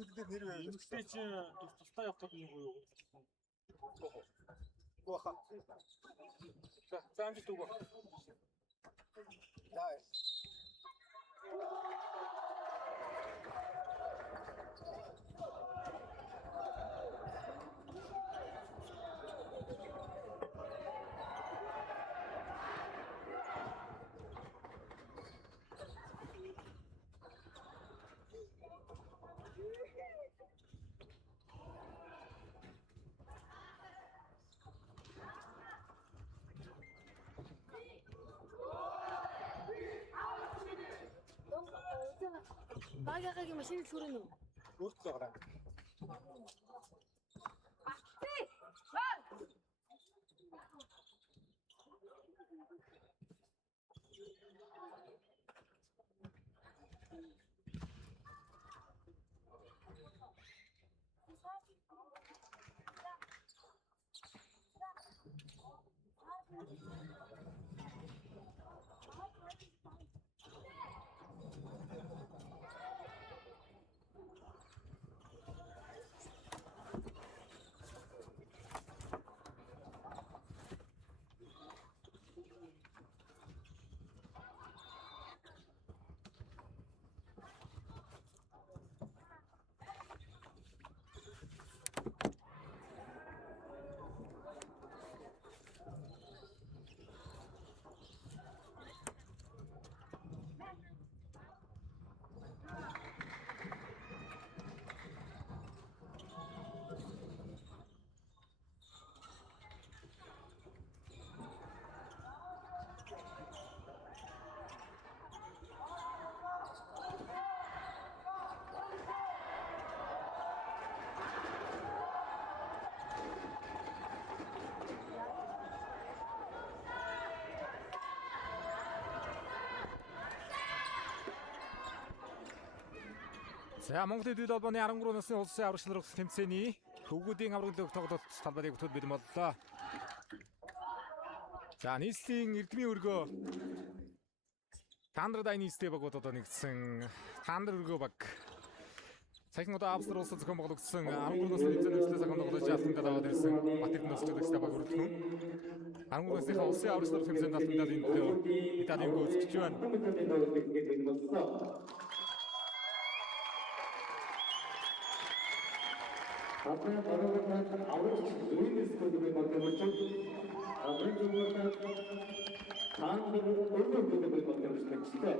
Үнэхээр чи тустай явах юм уу? Гоха. За амжилт өгөө. Яа. Багаагийн машин сүрэн үү? Өөртөө гараа. За Монголын дэд холбооны 13 насны улсын аврагч нар тэмцээний хөвгүүдийн аврагын тоглолт талбарыг бүтээд бэлэн боллоо. За нийслэлийн эрдмийн өргөө Тандра Дайнистэй багууд одоо нэгдсэн Тандра өргөө баг. Саяхан одоо Австрали улсад зохион байгуулагдсан 13 насны тэмцээнээс зохион байгуулж алтан аваад ирсэн Батэрдэн өсөлтөстэй баг өргөн 13 насны улсын аврагч нар тэмцээнд алтан медалийн Италийн гүйцэтгэж байна. Apna paragatan avruç ürünüz kodunu bakıyorsun. Avruç ürünler tanrı ürün kodunu bakıyorsun işte.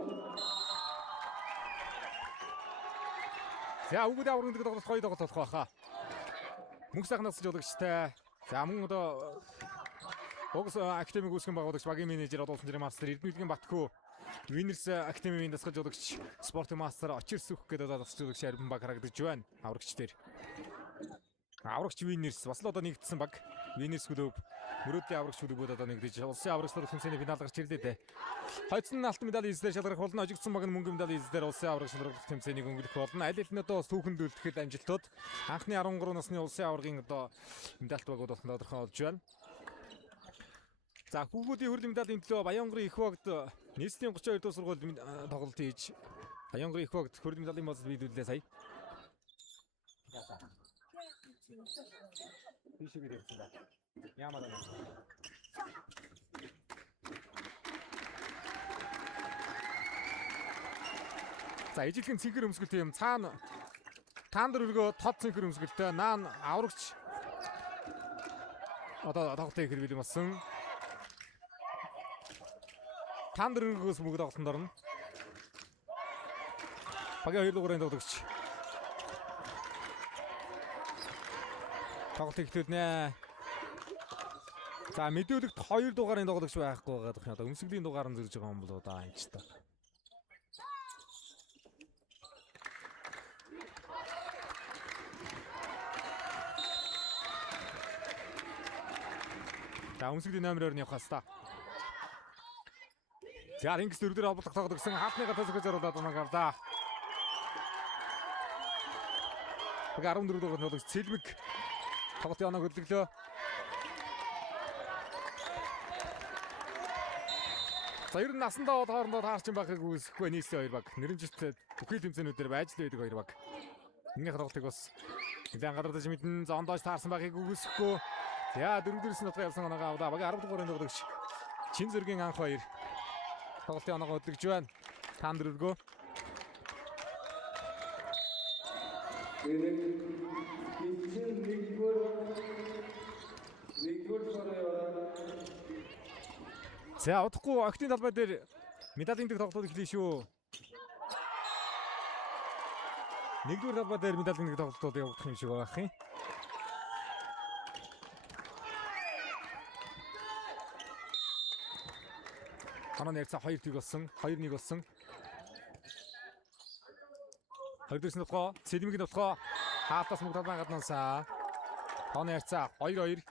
За үгүүд аврагын тоглолт гоё тоглолт болох байхаа. Мөнх сайхнаас жуулагчтай. За мөн одоо Бокс академиг үүсгэн байгуулагч багийн менежер Одуулсан Жирийн мастер Эрдэнэгийн Батхүү Winners академийн дасгал жуулагч спортын мастер Очир Сүх гэдэг одоо дасгал жуулагч Арбан баг харагдаж байна. Аврагч дээр. Аврагч Winners бас л одоо нэгдсэн баг. Winners клуб мөрөөдлийн аврагч клубүүд одоо нэгдэж улсын аврагч нар тэмцээний финал гарч ирлээ дээ. Хойцсон алтан медалийн эзлэр шалгарах болно. Ожигдсон баг нь мөнгөн медалийн эзлэр улсын аврагч нар тэмцээнийг өнгөрөх болно. Аль аль нь одоо түүхэнд үлдэхэд амжилтууд анхны 13 насны улсын аврагын одоо медальт багууд болсон тодорхой болж байна. За хүүхдүүдийн хүрлийн медалийн төлөө Баянгарын их багт нийслэлийн 32 дугаар сургууль тоглолт хийж Баянгарын их багт хүрлийн медалийн боцод биелүүллээ сая. Бишиг ирсэн да. Ямар байна? За ижилхэн цэнхэр өмсгөлтэй юм цаана Тандра өргөө тод цэнхэр өмсгөлтэй наан аврагч одоо тоглолтын хэрэг бэлэн болсон. Тандра өргөөс бүгд тоглолтод орно. Багийн 2 дугаарыг тоглогч. Тоглолт ихлүүлнэ. За мэдүүлэгт 2 дугаарыг тоглогч байхгүй байгаа гэх юм. Одоо өмсгөлийн дугаар нь зөрж байгаа юм бол одоо энэ ч та. За өмсгөлийн номероор нь явах хаста. За Рингс дөрөвдөр холбогдох тоглолт гэсэн хаалтныга тасгаж оруулаад унагавлаа. Тэг 14 дугаар тоглолт Цэлмэг тоглолтын оноо хөдлөглөө. За ер нь насандаа хоорондоо таарчин байхыг үүсэхгүй нийслэл хоёр баг. Нэрэмжтэй бүхий тэмцээнүүдээр байж л байдаг хоёр баг. Энэний тоглолтыг бас нэлээд гадаадж мэдэн зондооч таарсан байхыг үүсэхгүй. За дөрөвдөрс нутгаа явсан оноогоо авлаа. Багийн 10 дугаар тоглогч Чин зөргийн анх хоёр тоглолтын оноогоо хөдлөж байна. Таан дөрөвгөө. За удахгүй октын талбай дээр медалийн дэг тоглолт эхлэе шүү. Нэгдүгээр талбай дээр медалийн дэг тоглолтууд явагдах юм шиг байх юм. Манай нэрцээ 2-1 болсон. 2-1 болсон. Хоёрдугаар нутгаа Цэлмэгийн нутгаа хаалтаас мөнгө талбай гаднаасаа. Манай нэрцээ 2-2.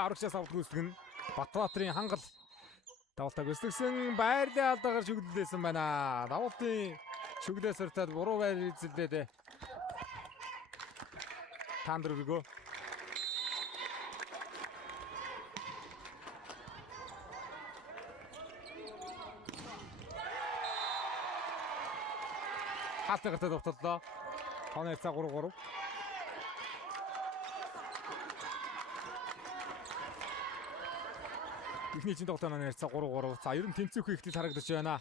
Арагчаас авалт гүйцэтгэн Батбаатарын хангал давалтаа гүйцэтгсэн байрлал алдаагаар шүглэлсэн байна. Давалтын шүглээ сортад буруу байр эзэлдээ. Таан дөрөвгөө. Хаалтны гартаа давталлаа. Тооны цаг 3-3. Ихний чинь тоглолт маань ярьцаа 3-3. За ер нь тэнцвэрхүү ихтэй харагдаж байна.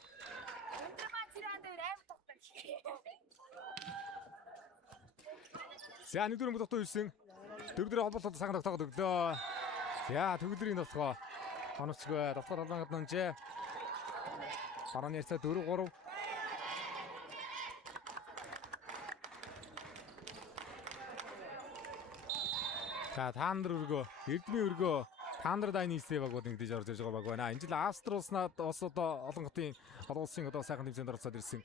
За нэгдүгээр тоглолт үйсэн. Дөрөвдөр холбоотой цагаан тогтоогод өглөө. За төгөлдрийн тоглоо. Хонцгүй доктор албангад нэмжээ. Хараны ярьцаа 4-3. За таан дөрөвгөө. Эрдмийн өргөө. Таандар дайны эсрэг багууд ингэж орж ирж байгаа баг байна. Энэ жил Австриуснаад бас одоо олон хотын олон улсын одоо сайхан тэмцээнд орцоод ирсэн.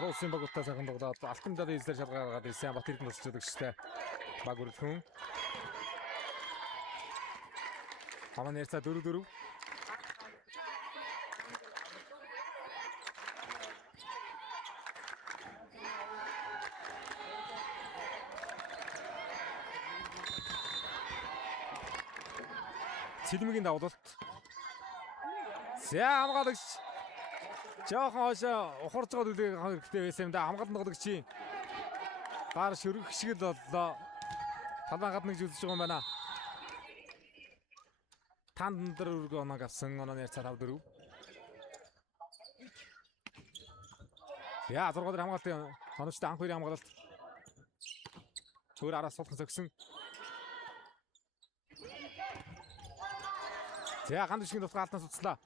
Олон улсын багуудтай сайхан тоглоод алтан медалийн эзлэр шалгаар гаргаад ирсэн. Бат Эрдэнэ тусч өгчтэй баг үргэлжлэн. Хамаа нэрцээ 4-4. Цэлмэгийн давлалт. За хамгаалагч жоохон хойшоо ухарж байгаа үлээг хэрэгтэй байсан юм да. Хамгаалалт тоглогчийн гар шөрөх шиг л боллоо. Талбай гаднаг жүзэж байгаа юм байна. Таан дөрөв оног авсан. Оноо нэрцээ 5-4. За 6 дээр хамгаалтын оновчтой анх хоёрын хамгаалалт. Зүгээр араас суулгах зогсон. За ганд шиг нутгаа алтнаас уцлаа.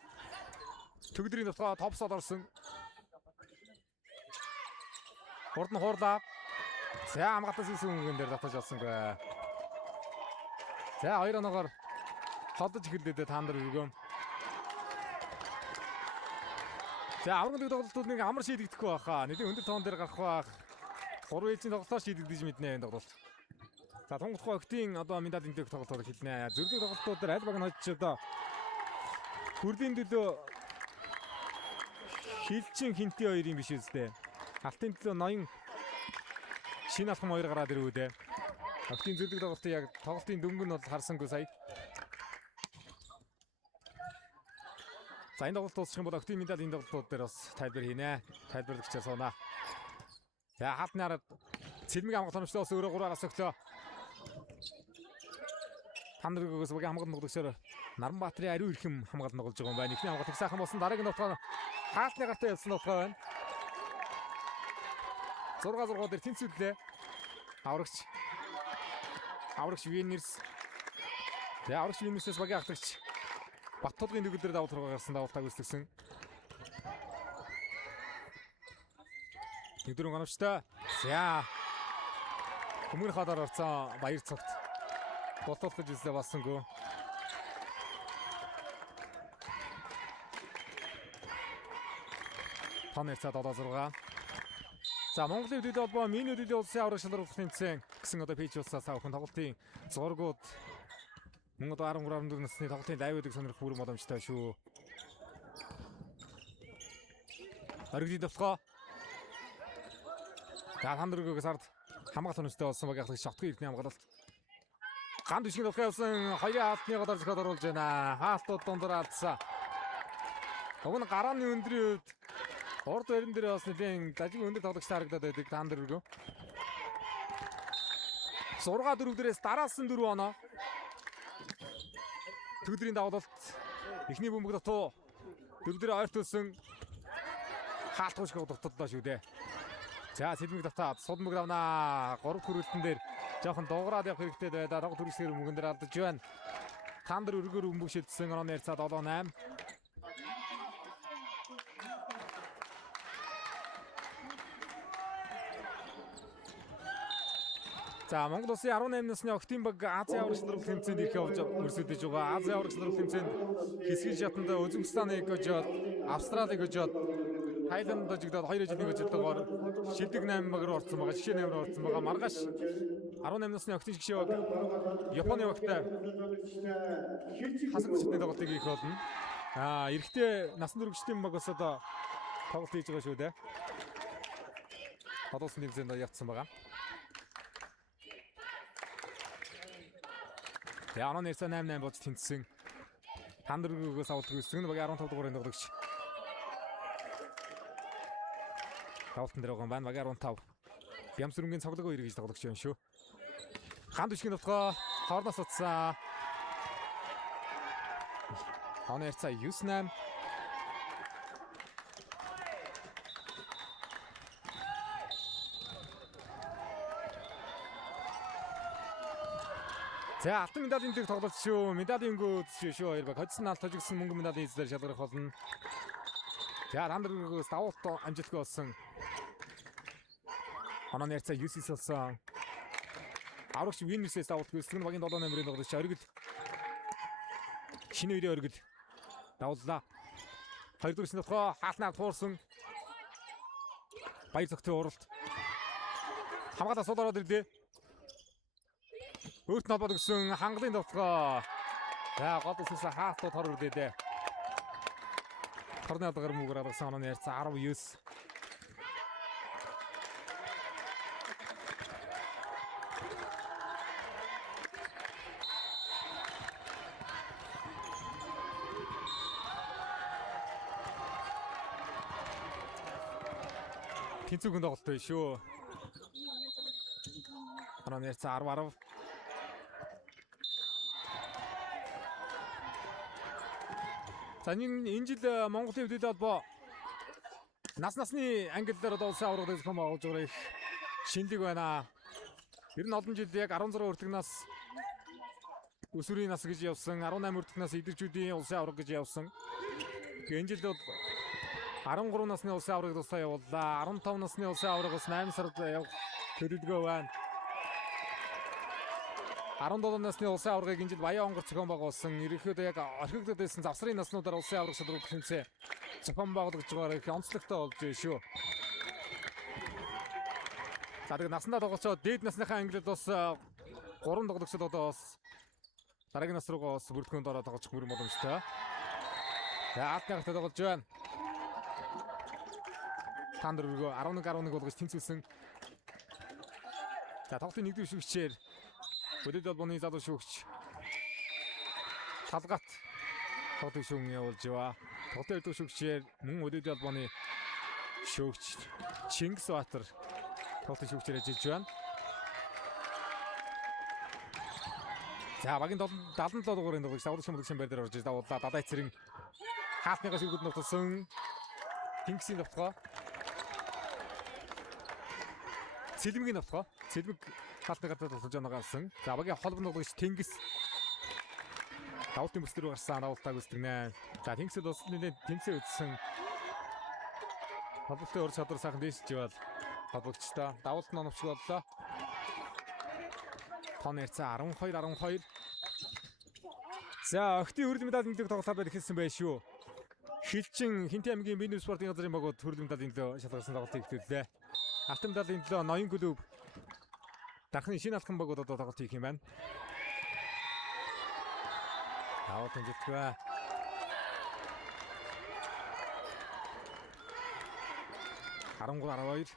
Төгдрийн нутгаа топсоод орсон. Хурд нь хуурлаа. За хамгаалтаас исэн үнгэн дээр татаж олсонгүй. За хоёр оноогоор холдож эхэллээ таан дээр өргөм. За аврагын тоглолтууд нэг амар шийдэгдэхгүй байхаа. Нэлийн өндөр тоон дээр гарах байх. 3 ээлжийн тоглолтоо шийдэгдэж мэднэ энэ тоглолт. За Тунгадхай октын одоо медалийн дэг тоглолтоор хэлнэ. Зөвлөг тоглолтууд дээр аль баг нь хоцч одоо хүрлийн төлөө хилчин хинти хоёрын биш үстэй. Алтын төлөө ноён шинэ алхам хоёр гараад ирвүү дээ. Октын зөвлөг тоглолтын яг тоглолтын дөнгөн нь бол харсангүй сая. За энэ тоглолт дуусах юм бол октын медалийн тоглолтууд дээр бас тайлбар хийнэ. Тайлбарлагчаа суунаа. За хаалтны араад Цэлмэгийн хамгаалалт хоногчлоос өөрөө 3-аас өглөө. Хандрагаас багийн хамгаалалт тоглогчоор Наранбаатарын ариу ирхэм хамгаалалт тоглож байгаа юм байна. Эхний хамгаалалт их сайхан болсон. Дараагийн нутгаа хаалтны гартаа явсан нутгаа байна. 6-6 дээр тэнцвэрлээ. Аврагч Винерс. За аврагч Винерсээс багийн ахлагч Баттулгын дөг дээр давуу тал гаргасан давуултаа гүйцэтгэсэн. Нэгдүрэн оновчтой. За Хүмүүн хадаар орцсон баяр цогт. Ботолгож үзлээ болсонгүй. Тон ярьцаа 7-6. За Монголын хөдөлгөөний холбоо миний хөдөлгөөний улсын авраг шалралт тэмцээн гэсэн одоо пэйж улсаас авах тоглолтын зургууд мөн одоо 13-14 насны тоглолтын лайв гэдэг сонирхох бүрэн боломжтой шүү. Оргидын төвхөө. За хандургоос ард хамгаалалт хүнстэй болсон баг яхах шатгын эрдний хамгаалалт. Ганд үсгийн төвхөө явсан хоёрын хаалтны гадар зөхөд оруулж байна. Хаалтууд дундуур алдсан. Уг нь гарааны өндрийн үед урд барин дээр бас нэгэн дажиг өндөр тоглогч харагдаад байдаг хандургоо. 6-4 дээрээс дараалсан 4 оноо. Төгдрийн давлалт эхний бөмбөг дотоо 4 дээр ойртуулсан хаалтгууш готолтлоо шүү дээ. За сэлмэг татаад судмаг давнаа 3 хүрээлтэн дээр жоохон дуугараад явах хэрэгтэй байдаа. Дагуу төрөсгөр мөнгөн дээр алдаж байна. Тандэр өргөр бөмбөг шидсэн онооны ярьцаа 7-8. За Монгол улсын 18 насны октийн баг Азийн аврагч нар тэмцээнд ирэх явж өрсөлдөж байгаа. Азийн аврагч нар тэмцээнд хэсгийн шатанд Үзбекистаныг гожоод, Австралиг гожоод, Тайланд дожигдоод 2 жилийн гожолтойгоор шилдэг 8 баг руу орсон байгаа. Жишээ 8 руу орсон байгаа. Маргааш 18 насны октийн жигшээ баг Японы багтай хасаг бүсний тоглолтыг хийх болно. Эрэгтэй насан туршидын баг бас одоо тоглолт хийж байгаа шүү дээ. Одоосын тэмцээнд явцсан байгаа. Яна нэрсэн 8-8 болж тэнцсэн. Хандургоос авалт гүйцэтгэн баг 15 дугаарын тоглогч. Тавтан дээр байгаа байна. Баг 15. Бямсрынгийн цоглогоо эргэж тоглогч юм шүү. Ганд үсгийн төвхөө хоорноос утсан. Хоноо ярьцаа 9-8. За алтан медалийн дээр тоглолт шүү. Медалийн өнгөө шүү. Хоёр баг хоцсон алт хожигдсон мөнгө медалийн эзлэр шалгарах болно. За хандургоос давуулт амжилттай болсон. Оноо нэрцээ 9-9 болсон. Аврагч Виннерсээс давуулт гүйцэтгэн багийн 7 номерын тоглогч оргил. Шинэ үеийн оргил давууллаа. Хоёрдугаар сэтгхөө хаалтнаар туурсан. Баяр зөвхөн уралт. Хамгаалал сул ороод ирлээ. Өөрт нь холбоод өгсөн хангалын товтлогоо. За гол үсээс хаалтууд хор үрлээ. Хорны алгаар муугаар алгасан онооны ярьцаа 19. Тэнцүүхэн тоглолт байна шүү. Онооны ярьцаа 10. За энэ жил Монголын хөдөлгөөний холбоо насны ангиллаар одоо улсын авраг дэвсгэн байгуулж байгаа их шинэлэг байна. Ер нь олон жил яг 16 хүртэлх нас өсвөрийн нас гэж явсан, 18 хүртэлх нас идэгчүүдийн улсын авраг гэж явсан. Энэ жил бол 13 насны улсын авраг тусаа явууллаа. 15 насны улсын авраг бас 8 сард явах төлөвлөгөө байна. 17 насны улсын аврагыг энэ жил Баян онгор зохион байгуулсан. Ерөнхийдөө яг орхигдод байсан завсрын наснуудаар улсын авраг шалралт тэмцээн зохион байгуулагдж байгаа их онцлогтой болж байна шүү. За тэгээд насандаа тоглолцоо дээд насныхаа ангилал бас 3 тоглогчид одоо бас дараагийн нас руугаа бас бүрдгөөнд ороод тоглох мөрөн боломжтой. За алтнагт тоглож байна. Тандөргөө 11-11 болгож тэнцүүлсэн. За тоглолтын нэгдүгээр шүгчээр хөдөлгөөний холбооны залуу шүүгч Талгат тоглолтыг шүүгэн явуулж байгаа. Тоглолтын өдөр шүүгчээр мөн хөдөлгөөний холбооны шүүгч Чингис Баатар тоглолтын шүүгчээр ажиллаж байна. За багийн 77 дугаарын тоглогч давуулсан мөрөгсөн байр дээр орж давууллаа. Дадай цэрэн хаалтныгаа шүүгүүд нутсан. Тингсийн товтлогоо. Сэлмэгийн товтлогоо. Сэлмэг хаалтны гадаад тулж байгаасэн. За багийн холбон тоглогч Тэнгис давуултын бүс дээр гарсан давуултаа гүйцэтгэнэ. За Тэнгисэд бас тэмцээ үзсэн. Холболтын өр чадвар сайхан дээшж явал холбогчтой давуулт нь оновч боллоо. Тон ярьцаа 12-12. За охтын өрөл медаль нэлээд тоглолт байдаг хэлсэн байх шүү. Шилчин Хинтээ аймгийн Бинү спортын газрын багууд төрөл медалийн төлөө шалгарсан тоглолтыг эхлүүллээ. Алтан медалийн төлөө ноён клуб дахны шинэ алхам багууд одоо тоглолт хийх юм байна. Аваад хэмжигдвэ. Харангуй 12.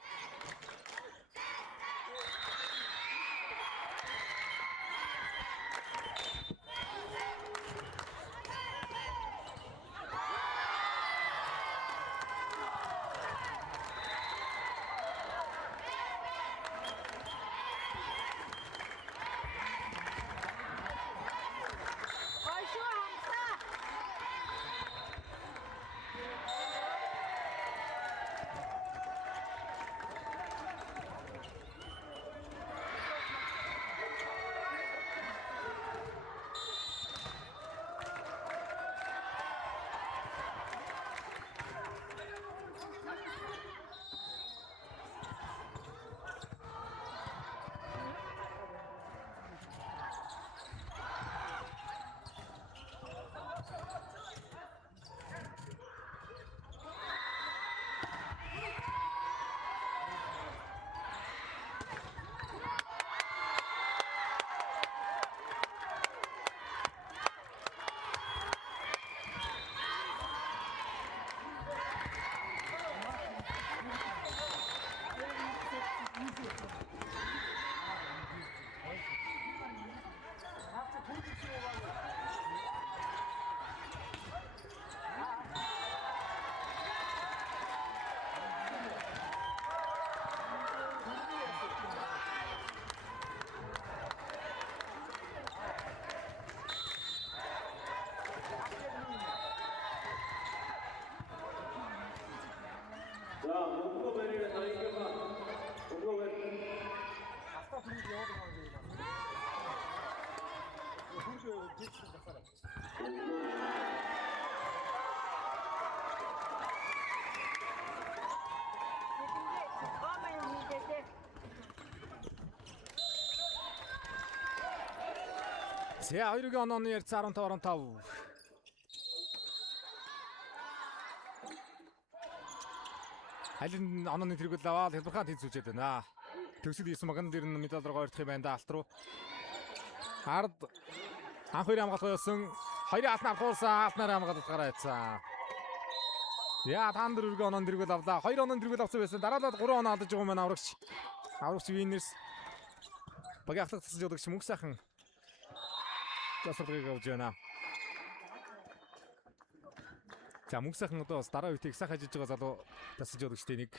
За хоёрын онооны ярц 15-15. Алин онооны тэргүүл аваад хэлбэрхаанд хийцүүлж байна. Төгсөд 9 маган дээр нь медаль руу ойртох юм байна да алт руу. Ард анх хоёр хамгаалах байсан. Хоёрын алтнаар хуурсан алтнаар хамгаалалт гараа яцсан. Яа танд дөрвөн онооны тэргүүл авлаа. 2 онооны тэргүүл авсан байсан. Дараалал 3 оноо алдаж байгаа юм байна аврагч. Аврагч Winners. Багийн ахлах тасалж явуулагч мөнх сайхан засваргыг авч байна. За мөнх сайхан одоо бас дараа үеийг сайхан ажиллаж байгаа залуу тасалж явуулагчтэй нэг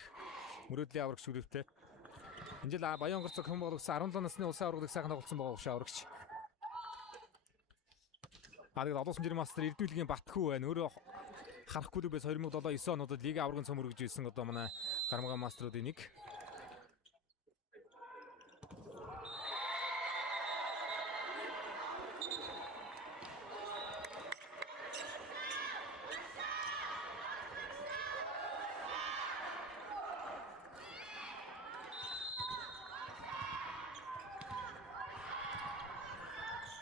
мөрөөдлийн аврагч үлээвтэй. Энэ жил Баян онгорцог хэн болгосон 17 насны улсын аврагыг сайхан тоглосон байгаа уушаа аврагч. Адаг одоосон жирийн мастер Эрдэнэлгийн Батхүү байна. Өөрөө харахгүй дүүбээс 2007-9 онуудад лигийн аврагын цом өргөж ирсэн одоо манай Гармага мастеруудын нэг.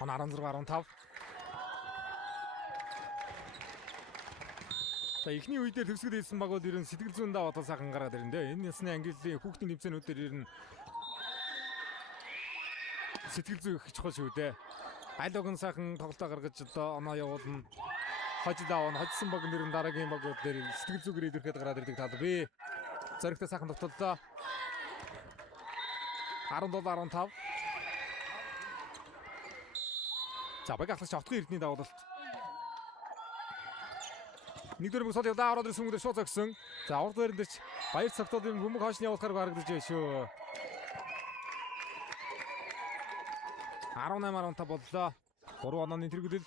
Он 16-15. За эхний үедээ төгсгөл хийсэн багууд ер нь сэтгэл зүйндээ одоо сайхан гараад ирэн дээ. Энэ ясны ангиллын хүүхдийн тэмцээнүүдээр ер нь сэтгэл зүй их чухал шүү дээ. Аль огн сайхан тоглолтоо гаргаж одоо оноо явуулна. Хожид аавна, хожсон баг нэр нь дараагийн багууд дээр сэтгэл зүгээр илэрхэд гараад ирдэг тал би. Зоригтой сайхан тогтолцоо. 17-15. За баг ахлагч автгын эрдний дагуулалт. Нэгдүгээр бүс сод явлаа ороод ирсэн хүмүүс шууд зогсон. За урд байран дээр ч баяр цагтуудын бөмбөг хоошны явуулахаар харагдаж байна шүү. 18-15 боллоо. 3 онооны тэргүүлэл.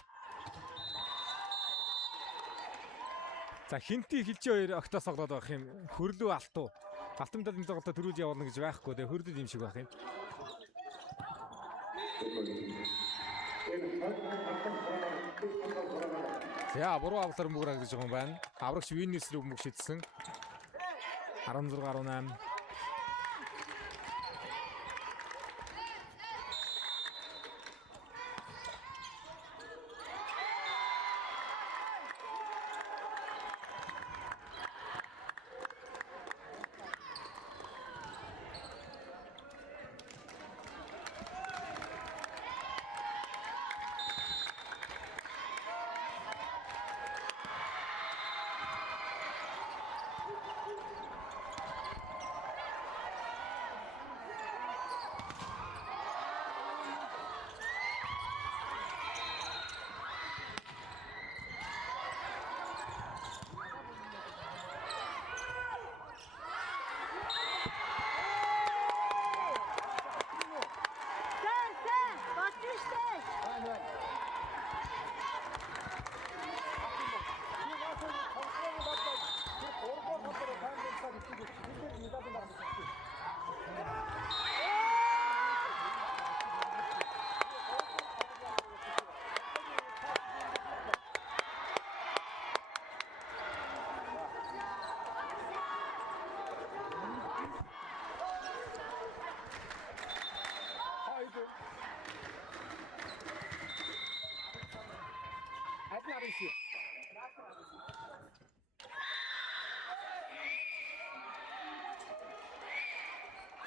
За Хинти Хилчи 2 октоос тоглоод байх юм. Хөрлөө алтуу. Алтан медалийн тоглолтод төрүүлж явуулна гэж байхгүй. Тэгээ хөрлөл юм шиг байх юм. За буруу авлаар мөграа гэж байгаа юм байна. Аврагч Winners рүү мөг шидсэн. 16-18. 19.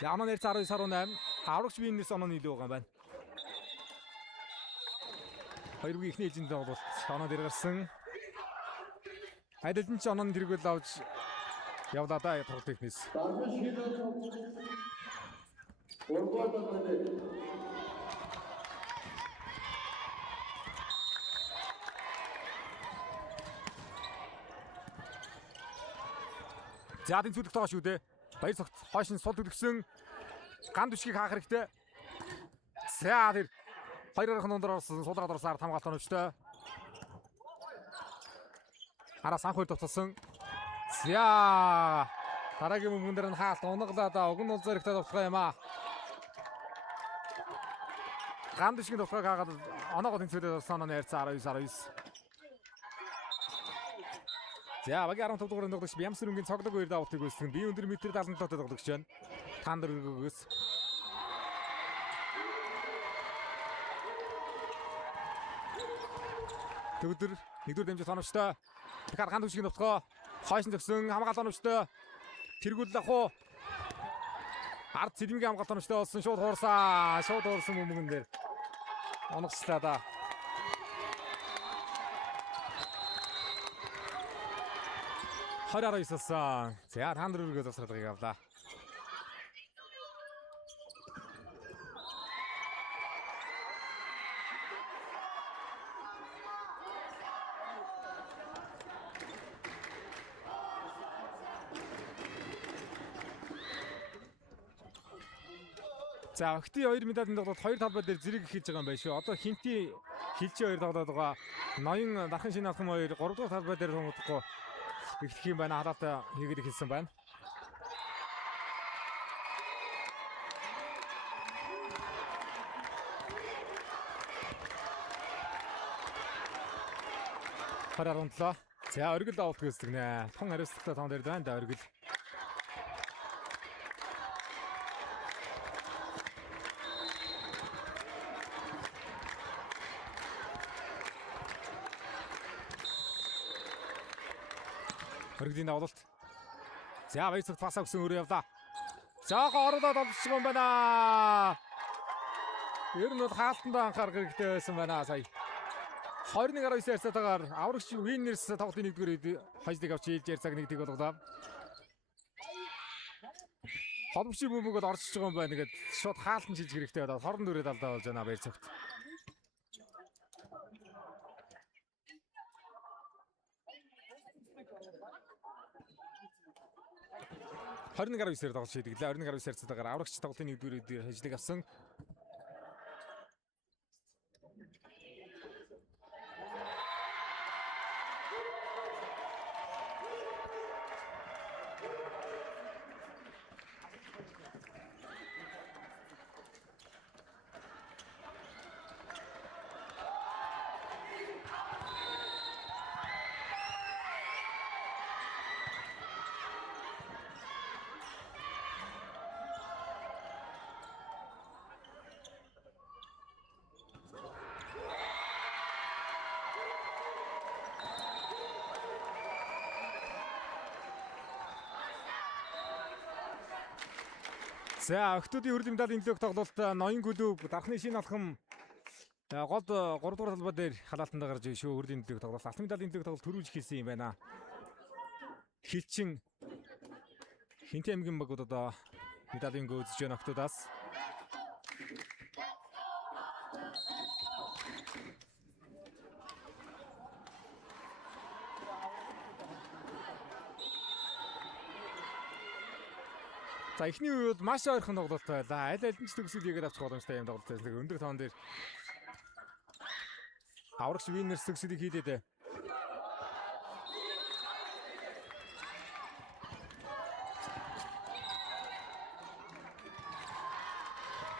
За оноо нэр 19-18. Аврагч Виннерс онооны илүү байгаа юм байна. Хоёр үгийн ихний ээлжинд бол оноо дээр гарсан. Хайдалчин ч онооны тэргүүл авч явлаа да тоглолт технис. За энэ зүлэх тоо шүү дээ. Баяр цогт хойш нь сул төлгсөн ган түшгийг хаах хэрэгтэй. За тэр хоёрын дундор орсон сулраад орсаар хамгаалт оногчтой. Хараа санхүүр товцсон. За дараагийн мөнгөн дээр нь хаалт унаглаа да уг нь бол зэрэгтэй товцгоо юм аа. Ган түшгийн товцгоог хаагаад оноогоо тэнцвэрээр орсон оноо ярьцаа 19-19. За багийн 15 дугаар тоглогч Бямсрынгийн цоглог үер давтыг үүсгэн бие өндөр метр 77 тоглогч байна. Тандер өгөөс. Төвдөр нэгдүгээр дэмжих тоновчтой. Тэгэхээр ган түшгийн товцгоо хойш нь төгсөн хамгаалал оновчтой. Тэргүүл ах уу. Ард цэлмгийн хамгаалт оновчтой болсон шууд хуурсан. Шууд хуурсан мөнгөн дээр. Оногчлаа да. Хараа иссэн. За тандер өргөө засраад явлаа. За охты 2 медалийн тоглолт 2 талбай дээр зэрэг хийж байгаа юм байна шүү. Одоо хинти хилчи 2 тоглоод байгаа. Ноён дахин шинэ алхам 2 3 дахь талбай дээр тоглохгүй ихтгэх юм байна. Халаатай хийгээд хэлсэн байна. Хараа унтлаа. За оргил авалт гэсгэнэ. Тун хариуцлагатай тоон дээр байна да оргил. Оргилийн авалт. За баяр цагт пасаа өгсөн өрөө явлаа. Жаахан оруулаад олдчих юм байна. Ер нь бол хаалтандаа анхаарах хэрэгтэй байсан байна сая. 21-19 ярцаатаагаар аврагч Виннерс тоглолтын 1-р хождыг авч ээлж ярьцааг нэгдэг болгоо. Холбогчийн бөмбөг бол орчиж байгаа юм байна гэд шууд хаалтан шилжих хэрэгтэй болоод хорон дөрөд алдаа болж байна баяр цагт. Хорин гараа үсээр тоглож шийдэглээ. 21-19 ярцаатаагаар аврагч тоглолтын 1-р хождыг авсан. За охтуудын хүрэл медалийн нөлөөх тоглолт ноён клуб дархны шинэ алхам гол 3 дугаар талбай дээр халаалтанд гарч шүү хүрлийн нөлөөх тоглолт алтан медалийн нөлөөх тоглолт төрүүлж хэлсэн юм байна. Хилчин Хинти аймгийн багууд одоо медалийн гүйцэж байна охтуудаас. За эхний үе бол маш ойрхон тоглолт байлаа. Аль нь ч төгсгөл хийгээд авчих боломжтой юм тоглолт байсан. Өндөр тоон дээр аврагч Виннерс төгсгөлийг хийдээд.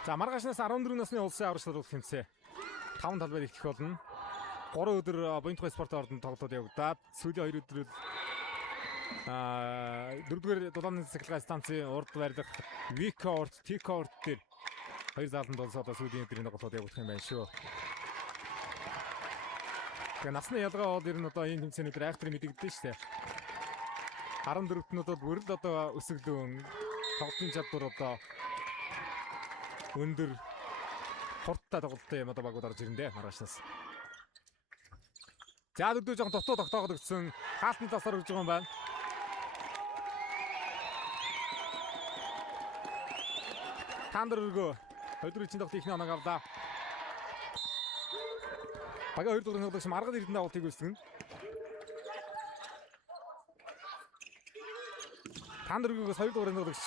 За маргаашнаас 14 насны улсын аврагч тоглох хэмцээ 5 талбайд ихтэх болно. 3 өдөр буянтгой спорт ордонд тоглолт явагдаад сүүлийн 2 өдөр дөрөвдүгээр дулааны цахилгаан станцын урд барилах Викорт, Тикорт дээр хоёр зааланд бол одоо сүүлийн өдрийн тоглолт явагдах юм байна шүү. Тэгээ насны ялгаа бол ер нь одоо энэ тэмцээнүүдээр айхтар мэдэгддэг шүү дээ. 14-т нь одоо бүр л одоо өсөглөн тоглолтын чадвар одоо өндөр хурдтай тоглолттой юм одоо багууд орж ирэндээ маргаашнаас. За өдөө жоохон дутуу тогтоогод өгсөн хаалтан тасаар өгж байгаа юм байна. Тандер өргөө өдрийн чинь тогт ихний оног авлаа. Багийн 2 дугаар тоглогч Маргал Эрдэнэ авалтыг үүсгэн. Тандер өргөөс 2 дугаар тоглогч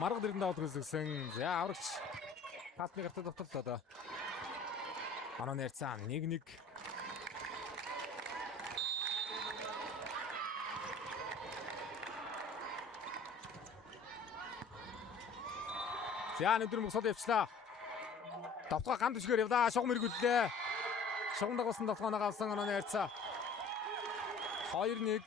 Маргал Эрдэнэ авалт үүсгэн. За аврагч хаалтны гартаа довтлоо одоо. Анаа нэрцаа 1-1. За өндөр мөсөд явчлаа. Давтгаа ганд өшгөр явлаа. Шугам эргүүллээ. Шугам дагуулсан давтгаа нагаалсан анаа нэрцаа. 2-1.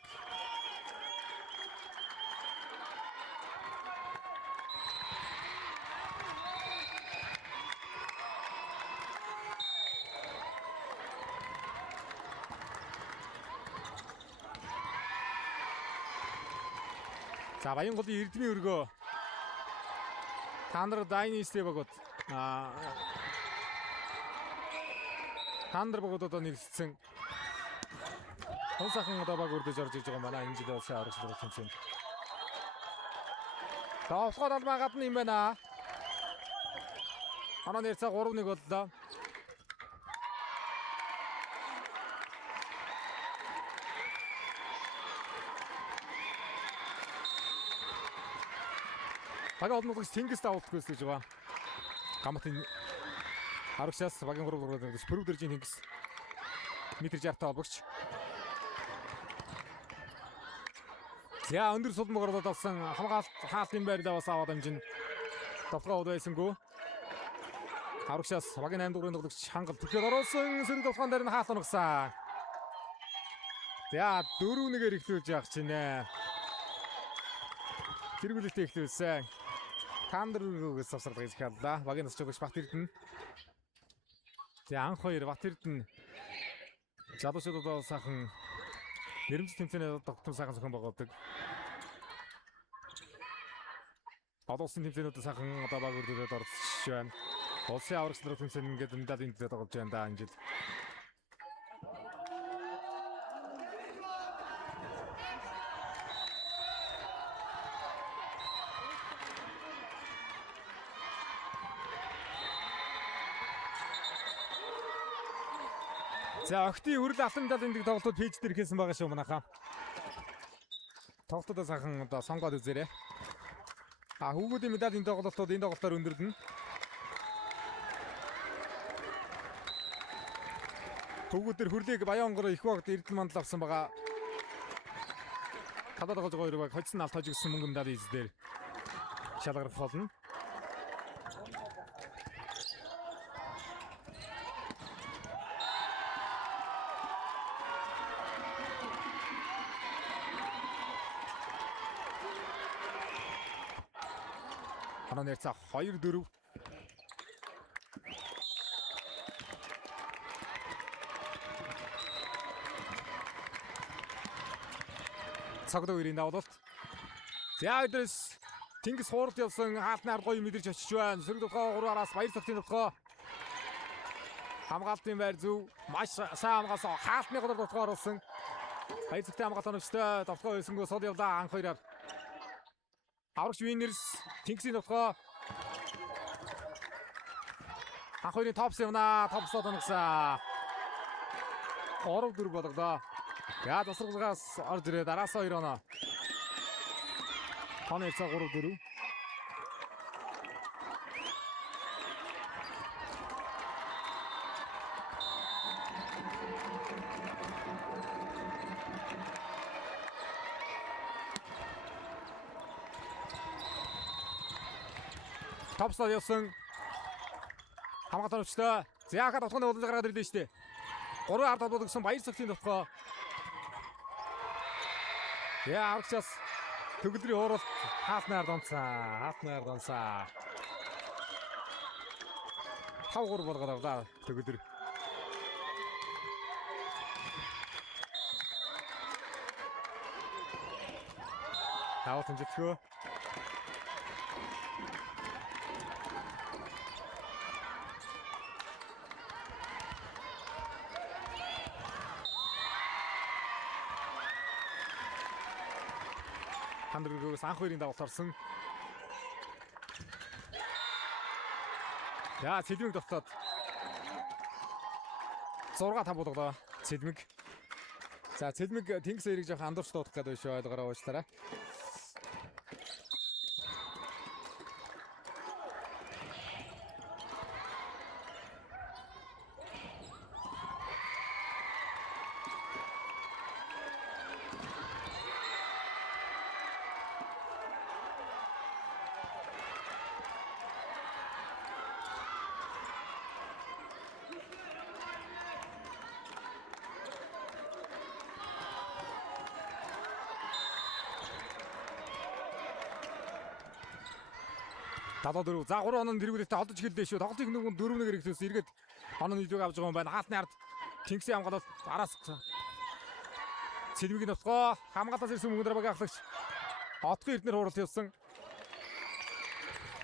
За Баянголын Эрдмийн өргөө Тандер Дайнистэй багууд Тандер багууд одоо нэгдсэн Хонсахан одоо баг үрдэж орж иж байгаа манай энэ жил улсын аврагч болох тэмцээнд. Давхад алмаа гадна юм байна. Анаа нэрцээ 3-1 боллоо. Багийн олон нутагч Тэнгис давуулт гүйцэж байгаа. Гамтын харагчаас багийн 3 дугаар нутагч Пүрэв дэржийн Тэнгис метр 60-тай олбогч. За өндөр сулмгаар болоод авсан хамгаалалт хаалтын байрлал бас аваад амжин давтгаа уд байсангүй. Харагчаас багийн 8 дугаар нутагч хангал түлхээд оруулсан сэрэг давтгаан дээр нь хаалт унагсан. За 4-1-ээр эхлүүлж явах чинь нэ. Тэргүүлэлтээ эхлүүлсэн. Тандер өргөөс авсардаг гэж хэллаа. Багийн насч өгч Бат Эрдэнэ. За анх хоёр Бат Эрдэнэ залуучуудаа сайхан нэрмж тэмцээний тогтмол сайхан зохион байгуулдаг. Олон улсын тэмцээнүүдэд сайхан одоо баг өргөдөд оролцож байна. Улсын аврагч нар тэмцээн ингээд надад энэ дээр тоглож байна да энэ жил. За охтын хүрэл алтан медаль энэ тоглолтууд пэйж дээр хийсэн байгаа шүү манайхаа. Тоглолтод сайхан одоо сонгоод үзээрэй. Хүүгүүдийн медалийн тоглолтууд энэ тоглолтоор өндөрлөнө. Хүүгүүдээр хүрлийг Баянгор их багт Эрдэнэ мандал авсан байгаа. Хадаад тоглож байгаа хоёр баг хоцсон алт хожигдсан мөнгө медалийн эзээр шалгарах болно. Анаа нэрцээ 2-4. Цагдаг үрийн давлалт. За өдрөөс Тэнгис хуурд явсан хаалтны ард гоё мэдэрч очиж байна. Сөрөг тухай 3-араас баяр цагтын тухай. Хамгаалтын байр зөв маш сайн хамгаалсан. Хаалтны голоор тухай оруулсан. Баяр цагтын хамгаалт оногчтой давтгаа байсангүй сод явлаа анх хоёроор. Аврагч Винерс Тэнгисийн тухай. Анх хоёрын топс явна. Топсод оногсан. 3-4 болголоо. Яа засваргаас орж ирээ дараас 2 оноо. Таны цаа 3-4. Топсод явсан. Хамгаалт оногчтой. Зяхад товтгоны бодлыг гаргаад ирлээ шүү дээ. 3 ард толгой гэсэн баяр цагтын товтгоо. Яа аврагчаас төгөлдрийн хууралт хаалтны ард онцсан. Хаалтны ард онцсан. 5-3 болгоод авлаа төгөлдөр. Тавт хэмжигдэхөө. Хандргоос анх хоёрын давалт орсон. За Цэлмэг довтлоод 6-5 болголоо. Цэлмэг. За Цэлмэг Тэнгис хоёрыг жоох андуурч дуудах гэдэг биш ойлгороо уучлаарай. Талаа дөрөв. За 3 оноо тэргүүлээтэй холдож эхэллээ шүү. Тоглолтын нөгөө 4-1 хэрэглээс эргээд оноо нийлүүг авч байгаа юм байна. Хаалтны ард Тэнгисийн хамгаалалт араас Цэлмэгийн нутгаа хамгаалаас ирсэн мөнгөдөр баг ахлагч Отгон Эрдэнэр хууралт явсан.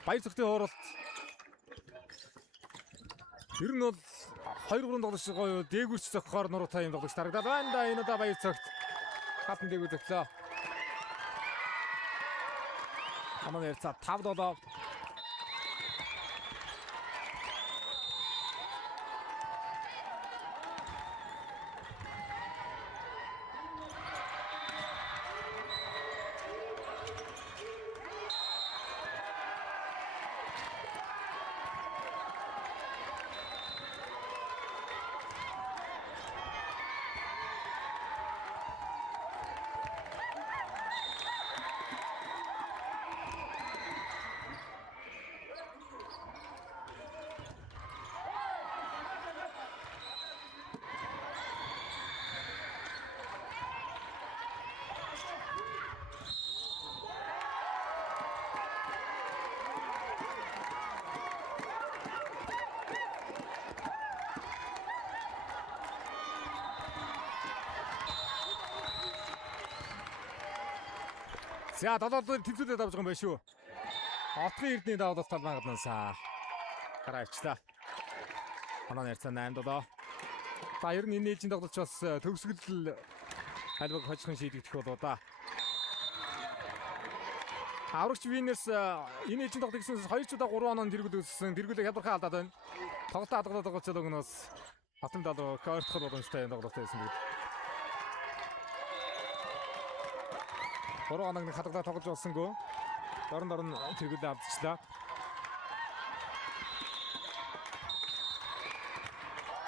Баяр цогтын хууралт. Ер нь бол 2-3 тоглогч гоё дээгүүрч зохихоор нуруутай юм тоглогч тарагдаад байна да. Энэ удаа баяр цогт хатан дээгүүр зохлоо. Аман ярцаа 5-7. За долоодоор тэнцвэрээр давж байгаа юм байна шүү. Отгон Эрдэнэ давалт талбай гаднасаа гараа авчлаа. Оноо ярьцаа 8-7. Та ер нь энэ ээлжийн тоглолч бас төгсгөл хальбаг хожихын шийдэгдэх болоо да. Аврагч Винерс энэ ээлжийн тоглолт гэсэн 2 удаа 3 оноо тэргүүл өссөн. Тэргүүлээ хялбархаа алдаад байна. Тоглолтоо хадгалаад байгаа ч өгнөөс Батан далуу коортхол боломжтой энэ тоглолт байсан гэдэг. 3 оног нэг хадгалаад тоглож болсонгүй. Дорн тэргүүлээ авдчихлаа.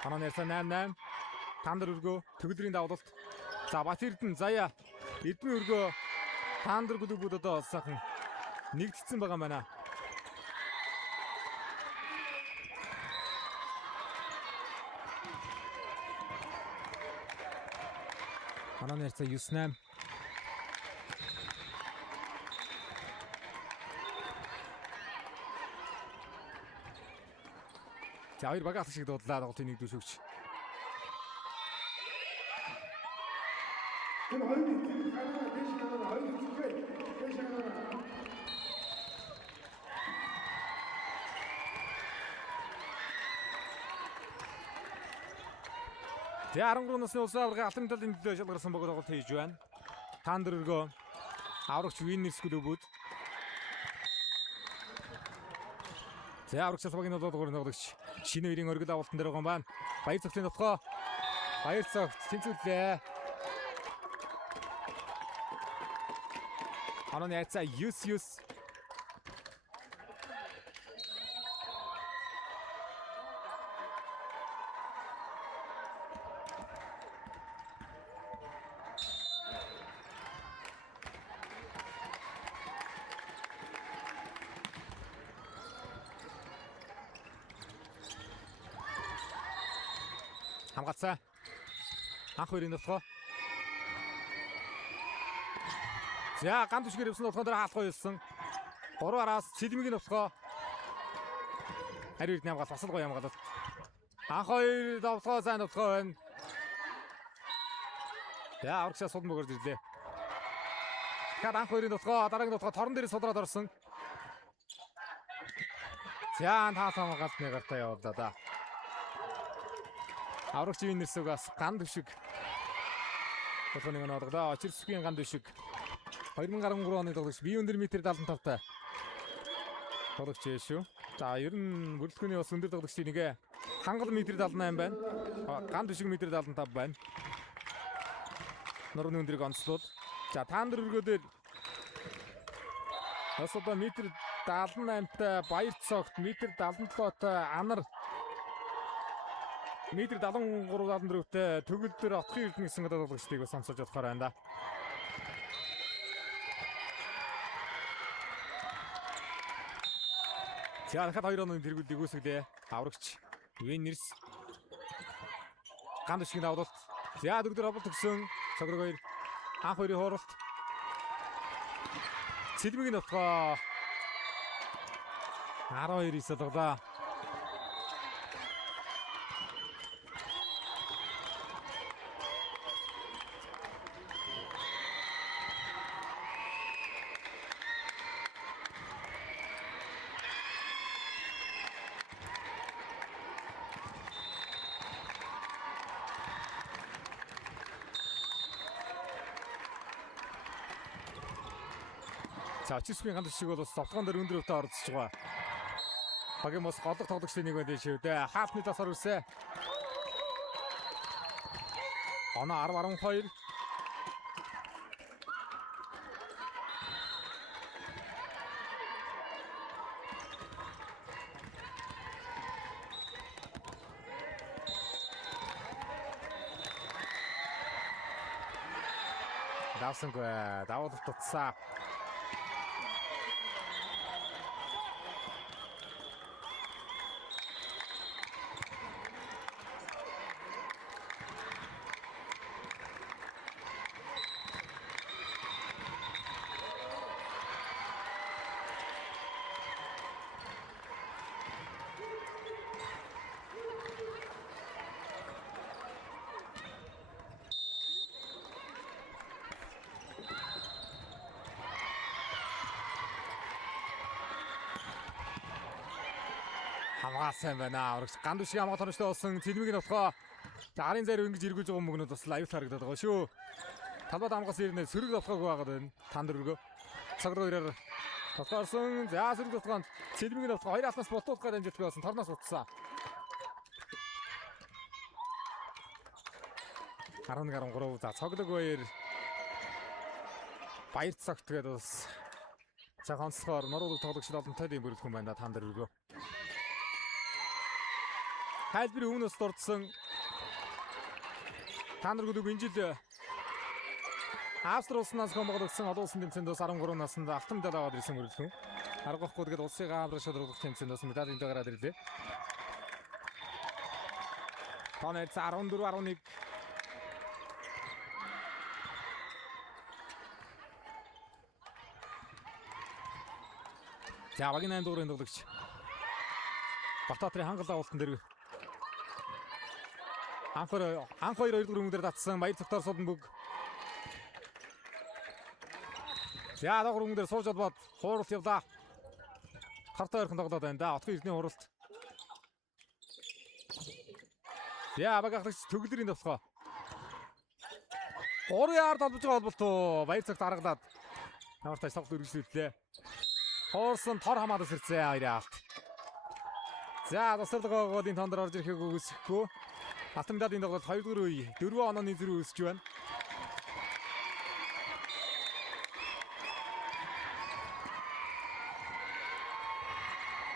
Ханаа нэрсэн 8-8. Тандар өргөө төгөлдрийн давлалт. За Бат Эрдэнэ заяа. Эрдэнэ өргөө Тандар глүбүүд одоо сайхан нэгдсэн байгаа юм байна. Ханаа нэрсэн 9-8. За хоёр багаалт шиг дуудлаа тоглолтын нэг дүүс өгч. Энэ хоёр дэш гараа. За 13 насны улсын аварга алтан медалийн төлөө шалгарсан богоо тоглолт хийж байна. Тандар өргөө аврагч Винерс клубүүд. За аврагч салбагийн долоодгоор тоглогч шинэ үеийн өргөл авалтан дээр байгаа юм байна. Баяр цогтын нутгаа. Баяр цогт тэнцвэрлээ. Анон яцаа 9-9. Хамгаалцаа. Анх хоёрын нутгаа. За ганц түшгээр явсан нутгаа дээр хаалгаа явсан. 3 араас Цэлмэгийн нутгаа. Хариу Эрдэнэ хамгаалт бас л гоё хамгаалалт. Анх хоёр давтгаа сайн нутгаа байна. За аврагчаа судан бөгөрж ирлээ. дахиад анх хоёрын дотгоо дараагийн дотгоо торон дээр судраад орсон. За таасан галтны гартаа явуулаа да. Аврагч Виннерсугаас ган дэвшиг. Тохоныг нь олгодоо. Очирсгийн ган дэвшиг. 2013 оны тоглогч бие өндөр метр 75 та. Тоглогч шүү. За ер нь бүрэлдэхүүний бас өндөр тоглогчдын нэгэ хангал метр 78 байна. Ган дэвшиг метр 75 байна. Нурны өндрийг онцлоод. За таандар өргөдөр бас одоо метр 78-тай Баяр цогт метр 77-тай Анар метр 73-74-тэй төгөлдөр отхын эрдэнэ гэсэн тоглогчдыг бас сонсож бодохоор байна да. За дахиад 2 оны тэргүүлдэг үүсгэлээ. Аврагч Виннерс ган дэвшгийн давлалт. За дөрөвдөр хавлт өгсөн. Цогрог 2 анх хоёрын хооролт. Цэлмигийн нутгаа 12 исэлглаа. За очирсгийн ганд шиг бол бас зовлогон дээр өндөр өвтө орцож байгаа. Багийн бас голлог тоглогчдын нэг байдаг шүү дээ. Хафны тасаар үсэ. Оноо 10-12. Давсангүй давуулт tutсаа. Хамгаалсан байна. Аврагч ган дэвшиг хамгаалт хоногчтой болсон Цэлмигийн нутгаа арын зайр ингэж эргүүлж байгаа мөгнөд бас лайв харагдаад байгаа шүү. Талбайд хамгаалсан ирнэ сөрөг давхаагүй байгаад байна. Танд өргөө. Цагруу ирээр тасаарсан. За сөрөг давхаанд Цэлмигийн нутгаа 2 алтнаас болтуулах гэж амжилттай болсон. Торноос утсан. 11-13. За цоглог 2. Баяр цагт тэгээд бас цаг онцгоор нуруудаг тоглогчид олонтой дэм бүрэлдэхүүн байна. Танд өргөө. Хайлбар өмнөөс дурдсан Тандргууд инжил Австри улснаас хомгоолгдсон олон улсын тэмцээндээс 13 наснд алтан медаль аваад ирсэн мөрөлдсөн. Аргахгүй тэгээд улсын аврагч шалралт тэмцээндээс медалийн дэгараад ирлээ. Тонер 14-11. За багийн 8 дуурын тоглогч Батбаатарын хангал давуултан дээр анх хоёр 2 дугаар өмнөдөр татсан Баяр цогтоор сулдан бүг. За дагуур өмнөдөр сууж албаад хууралт явлаа. Карта ойрхон тоглоод байна да. Отхон эрдний хууралт. За багахлагч төгөлдрийн давсгаа. 3 ярд олбож байгаа холболтоо Баяр цогт аргалаад намартай тоглолт үргэлжлүүллээ. Хоорсон тор хамаадас ирцээ хоёрын алт. За тасалгаа голын тондор орж ирэхийг үгүйсэхгүй. Алтан медалийн тоглолт 2 дугаар үе 4 онооны зэрэг үүсэж байна.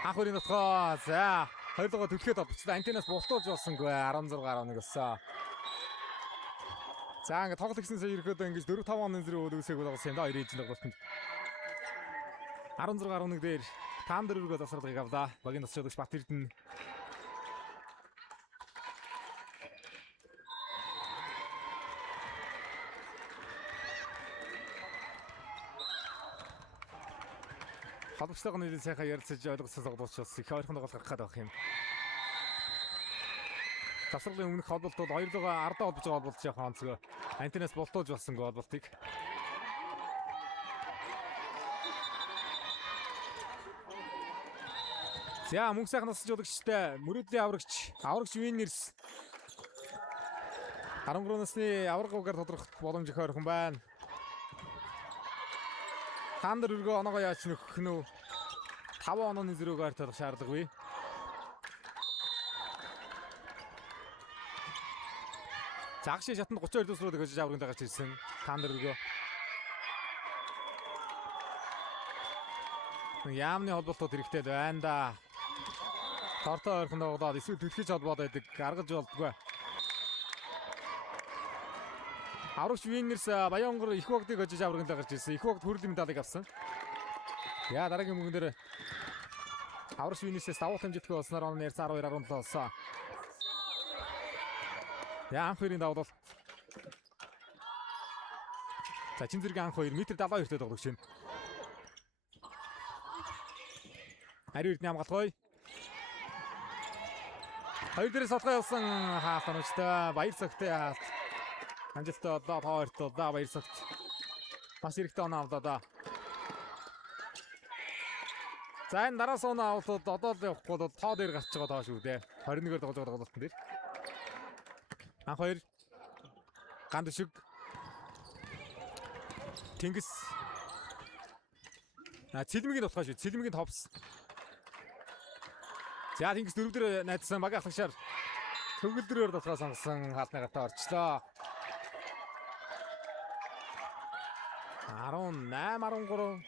Анхны нутгаа за 2 дугаар төлөхөд болчихлоо. Антенаас бултуулж болсонгүй 16-11 өссөн. За ингээд тоглолт гэсэн сая ирэхэд ингэж 4-5 онооны зэрэг үүсээг болсон юм да. 2 ээжийн тоглолтод 16-11 дээр таан дөрвөгөө тасралгыг авлаа. Багийн тасралгч Бат Эрдэнэ халбагчтайгаа нэлээд сайхан ярилцаж ойлгосон тоглолч бас их ойрхон тоглох гарах байх юм. Тасралгын өмнөх холболт бол хоёулаа ардаа холбож байгаа холболт яах онцгой. Антенаас бултуулж болсонгүй холболтыг. За мөнх сайхан насч удагчтай мөрөөдлийн аврагч Winners 13 насны аврагуугаар тодорхойлох боломж их ойрхон байна. Тандер өргөө оноогоо яаж нөхөх нь 5 онооны зэрэг ойртох шаардлагагүй. Загши шатанд 32 дус руу дэгэж аврагын дагаж ирсэн. Тандер өргөө. Яамны холболтод хэрэгтэй байна да. Тортой ойрхон дагуулаад эсвэл түлхэж холбоод байдаг гаргаж болдгоо. Аврагч Winners Баянгор их вагдыг өжиж аврагын дагаж ирсэн. Их вагд хүрлийн медалийг авсан. Яа дараагийн мөнгөн дээр аврагч Winners-ээс давуу хэмжээтэй болсноор он 12-17 болсон. Яа анх хоёрын давуулт. За чин зэрэг анх 2 м 72-тэй тоглож байна. Хариу эрдний хамгаалгой. Хоёр дээрээс солгоо явсан хаалт онцтой баяр цагтай хаалт. Амжилттай одоо паверт да баяр цагт. Бас хэрэгтэй оноо авлаа да. За энэ дараас оноо авлууд одоо л явахгүй бол тоо дээр гарч байгаа тоо шүү дээ. 21-ээр тоглож байгаа тоглолтын дээр. Анх хоёр ганд шиг Тэнгис Цэлмигийн тусгай шүү. Цэлмигийн товс. За Тэнгис дөрөвдөр найдсан баг ахлагчаар төгөлдрөөр тусгай сонгосон хаалтны гатаа орчлоо. 18-13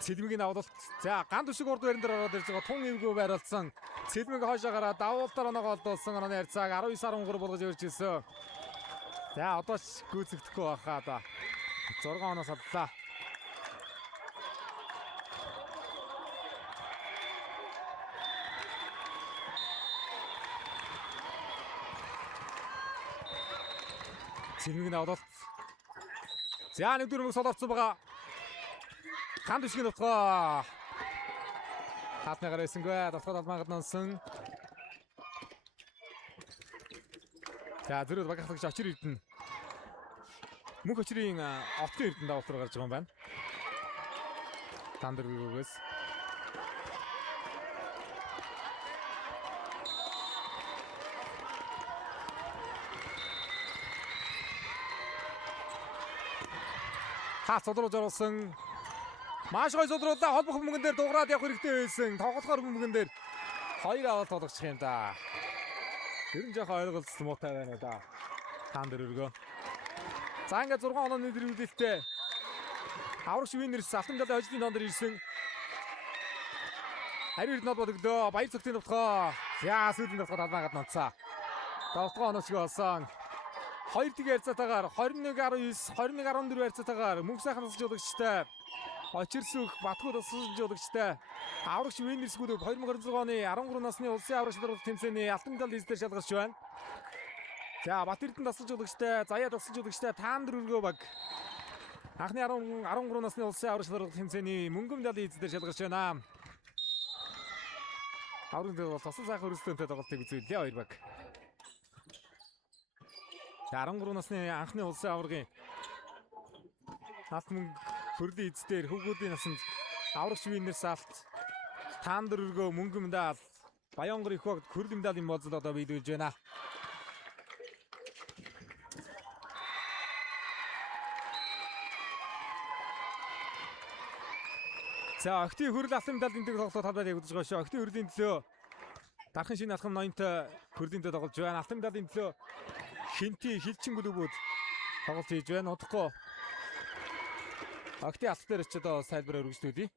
Цэлмигийн давуулт. За ганд шиг урд байран дээр ороод ирж байгаа тун эвгүй байрлалсан. Цэлмиг хойшоо гараад давуултаар оноогоо олдуулсан онооны харьцааг 19-13 болгож өрж ирсэн. За одоо ч гүйцэгдэхгүй байхаа да. 6 оноос алдлаа. Цэлмигийн давуулт. За нэг дөрмөг солоорцсон байгаа. Ганд шиг нутгаа. Хатны гарээсэнгүй давхад алмагад нонсон. За зэрэг баг ахлагч очир ирдэн. Мөнх очирын отгын ирдэн давуулт руу гарч байгаа юм байна. Тандер өгөөс. Хаац одруу зоруулсан. Маш гой сулруулаа холбох мөнгөн дээр дуурайд явах хэрэгтэй байсан. Тоглохоор мөнгөн дээр 2 авалт болгочих юм да. Тэр нь жоохон ойлголцсон муутай байна да. Тандер өргөө. За ингээд 6 онооны дэрвэлэлтэй. Аврагч Winners алтан медалийн хождын донд ирсэн. Хариу эрдэнэ бодогдоо. Баяр цогтын давтгоо. Яа сүүлийн давтгоо талбайгаад нонцоо. Давтгоо оноочгүй болсон. 2 тийг харьцаатаагаар 21-19, 21-14 харьцаатаагаар мөнх сайхан тасалж удагчтай. Очирсүх Батгүй тасалж удагчтай. Аврагч Winners гүрээ 2026 оны 13 насны улсын аврагч даруулах тэмцээний алтан медаль эзлэр шалгарч байна. За Бат Эрдэнэ тасалж удагчтай, Заяа тасалж удагчтай Тандер өргөө баг. Анхны 13 насны улсын аврагч даруулах тэмцээний мөнгөн медаль эзлэр шалгарч байна. Аврагч бол тасал сайхан өрсөлдөөнтэй тоглолтыг үзүүлээ хоёр баг. 13 насны анхны улсын аваргын алт мөнгө хөрлийн эздээр хүүгүүдийн насанд аврагч Winners алт Тандер өргөө мөнгөн медаль Баянгор их вагд хөрлийн медалийн болзол одоо биелүүлж байна. За Охтын хөрөл алтан медалийн дэг тоглолт талбайд явагдаж байгаа шүү. Охтын хөрлийн төлөө дархан шинэ алхам ноёнтой хөрлийнтэй тоглож байна. Алтан медалийн төлөө Хинти хилчин гүлүүбүүд тоглолт хийж байна. Удахгүй Охтын алт дээр ч одоо сайлбараар үргэлжлүүлье.